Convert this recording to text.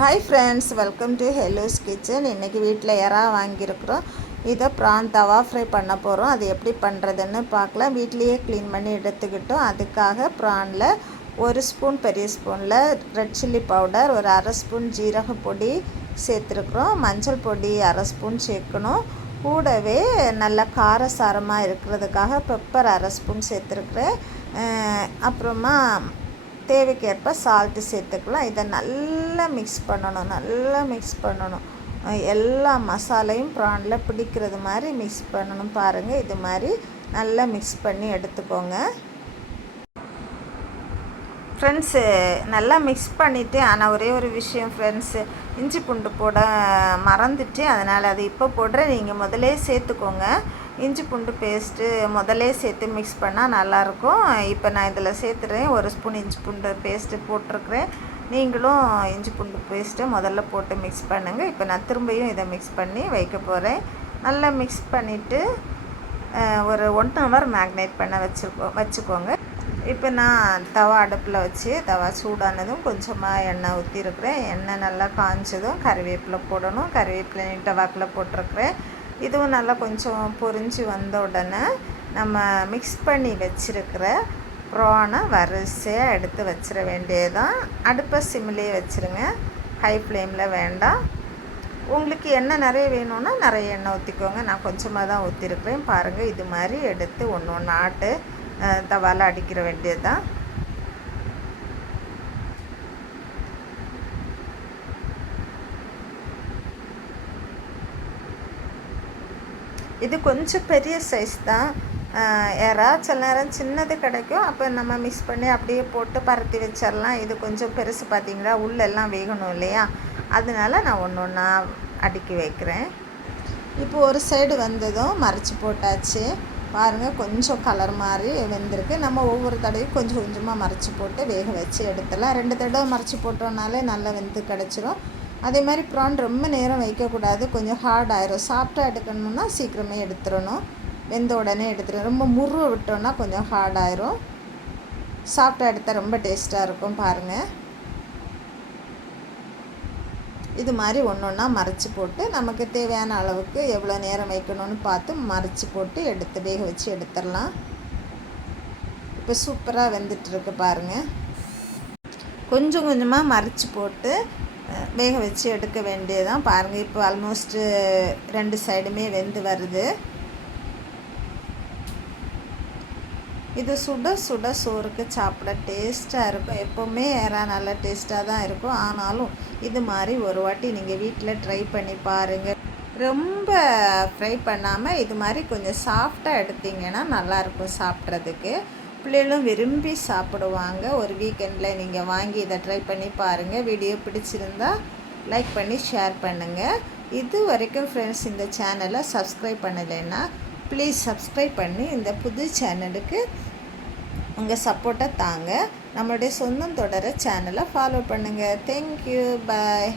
Hi friends, welcome to ஹெலோஸ் kitchen. இன்றைக்கி வீட்டில் இறா வாங்கியிருக்கிறோம். இதை ப்ரான் தவா ஃப்ரை பண்ண போகிறோம். அது எப்படி பண்ணுறதுன்னு பார்க்கலாம். வீட்லேயே க்ளீன் பண்ணி எடுத்துக்கிட்டோம். அதுக்காக ப்ரானில் ஒரு ஸ்பூன் பெரிய ஸ்பூனில் ரெட் சில்லி பவுடர், ஒரு அரை ஸ்பூன் ஜீரக பொடி சேர்த்துருக்குறோம். மஞ்சள் பொடி அரை ஸ்பூன் சேர்க்கணும். கூடவே நல்ல காரசாரமாக இருக்கிறதுக்காக பெப்பர் அரை ஸ்பூன் சேர்த்துருக்குறேன். அப்புறமா தேவைக்கேற்ப சால்ட்டு சேர்த்துக்கலாம். இதை நல்லா மிக்ஸ் பண்ணணும். எல்லா மசாலையும் ப்ரானில் பிடிக்கிறது மாதிரி மிக்ஸ் பண்ணணும். பாருங்கள், இது மாதிரி நல்லா மிக்ஸ் பண்ணி எடுத்துக்கோங்க ஃப்ரெண்ட்ஸு. நல்லா மிக்ஸ் பண்ணிவிட்டு, ஆனால் ஒரே ஒரு விஷயம் ஃப்ரெண்ட்ஸு, இஞ்சி பூண்டு போட மறந்துட்டு, அதனால் அது இப்போ போடுறேன். நீங்கள் முதலே சேர்த்துக்கோங்க. இஞ்சி பூண்டு பேஸ்ட்டு முதலே சேர்த்து மிக்ஸ் பண்ணால் நல்லாயிருக்கும். இப்போ நான் இதில் சேர்த்துறேன். ஒரு ஸ்பூன் இஞ்சி பூண்டு பேஸ்ட்டு போட்டிருக்கிறேன். நீங்களும் இஞ்சி பூண்டு பேஸ்ட்டு முதல்ல போட்டு மிக்ஸ் பண்ணுங்கள். இப்போ நான் திரும்பியும் இதை மிக்ஸ் பண்ணி வைக்க போகிறேன். நல்லா மிக்ஸ் பண்ணிவிட்டு ஒரு 1 ஹவர் மேக்னேட் பண்ண வச்சுக்கோங்க. இப்போ நான் தவா அடுப்பில் வச்சு, தவா சூடானதும் கொஞ்சமாக எண்ணெய் ஊற்றிருக்கிறேன். எண்ணெய் நல்லா காய்ஞ்சதும் கறிவேப்பிலை போடணும். கறிவேப்பிலை நீட்ட வாக்கில் போட்டிருக்கிறேன். இதுவும் நல்லா கொஞ்சம் பொரிஞ்சு வந்த உடனே நம்ம மிக்ஸ் பண்ணி வச்சுருக்கிற ப்ரானை வரிசையாக எடுத்து வச்சிட வேண்டியதுதான். அடுப்பை சிம்லேயே வச்சுருங்க, ஹை ஃப்ளேமில் வேண்டாம். உங்களுக்கு எண்ணெய் நிறைய வேணும்னா நிறைய எண்ணெய் ஊற்றிக்கோங்க. நான் கொஞ்சமாக தான் ஊற்றிருக்கிறேன். பாருங்கள், இது மாதிரி எடுத்து ஒன்று ஆட்டு தவால அடிக்கிற வேண்டியது தான். இது கொஞ்சம் பெரிய சைஸ் தான். இறா சில நேரம் சின்னது கிடைக்கும். அப்போ நம்ம மிக்ஸ் பண்ணி அப்படியே போட்டு பரத்தி வச்சிடலாம். இது கொஞ்சம் பெருசு, பார்த்திங்களா, உள்ளெல்லாம் வேகணும் இல்லையா, அதனால நான் ஒன்றா அடுக்கி வைக்கிறேன். இப்போ ஒரு சைடு வந்ததும் மறைச்சி போட்டாச்சு. பாருங்கள், கொஞ்சம் கலர் மாதிரி வெந்திருக்கு. நம்ம ஒவ்வொரு தடவையும் கொஞ்சம் கொஞ்சமாக மறைச்சி போட்டு வேக வச்சு எடுத்துடலாம். 2 தடவை மறைச்சி போட்டோம்னாலே நல்லா வெந்து கிடச்சிரும். அதே மாதிரி ப்ரான் ரொம்ப நேரம் வைக்கக்கூடாது, கொஞ்சம் ஹார்ட் ஆயிரும். சாஃப்டாக எடுக்கணும்னா சீக்கிரமே எடுத்துடணும், வெந்த உடனே எடுத்துடணும். ரொம்ப முருவ விட்டோன்னா கொஞ்சம் ஹார்ட் ஆயிரும். சாஃப்டாக எடுத்தால் ரொம்ப டேஸ்ட்டாக இருக்கும். பாருங்கள், இது மாதிரி ஒன்றா மறைச்சி போட்டு நமக்கு தேவையான அளவுக்கு எவ்வளோ நேரம் வைக்கணும்னு பார்த்து மறைச்சி போட்டு எடுத்து வேக வச்சு எடுத்துடலாம். இப்போ சூப்பராக வெந்துட்டுருக்கு பாருங்கள். கொஞ்சம் கொஞ்சமாக மறைச்சி போட்டு வேக வச்சு எடுக்க வேண்டியதுதான். பாருங்கள், இப்போ ஆல்மோஸ்ட்டு 2 சைடுமே வெந்து வருது. இது சுட சுட சோறுக்கு சாப்பிட டேஸ்ட்டாக இருக்கும். எப்போவுமே இறா நல்லா டேஸ்ட்டாக தான் இருக்கும். ஆனாலும் இது மாதிரி ஒரு வாட்டி நீங்கள் வீட்டில் ட்ரை பண்ணி பாருங்கள். ரொம்ப ஃப்ரை பண்ணாமல் இது மாதிரி கொஞ்சம் சாஃப்டாக எடுத்திங்கன்னா நல்லாயிருக்கும் சாப்பிட்றதுக்கு. பிள்ளைகளும் விரும்பி சாப்பிடுவாங்க. ஒரு வீக்கெண்டில் நீங்கள் வாங்கி இதை ட்ரை பண்ணி பாருங்கள். வீடியோ பிடிச்சிருந்தா லைக் பண்ணி ஷேர் பண்ணுங்கள். இது வரைக்கும் ஃப்ரெண்ட்ஸ் இந்த சேனலை சப்ஸ்கிரைப் பண்ணலைன்னா ப்ளீஸ் சப்ஸ்கிரைப் பண்ணி இந்த புது சேனலுக்கு உங்கள் சப்போர்ட்டை தாங்க. நம்மளுடைய சொந்தம் தொடர சேனலை ஃபாலோ பண்ணுங்கள். தேங்க்யூ, பாய்.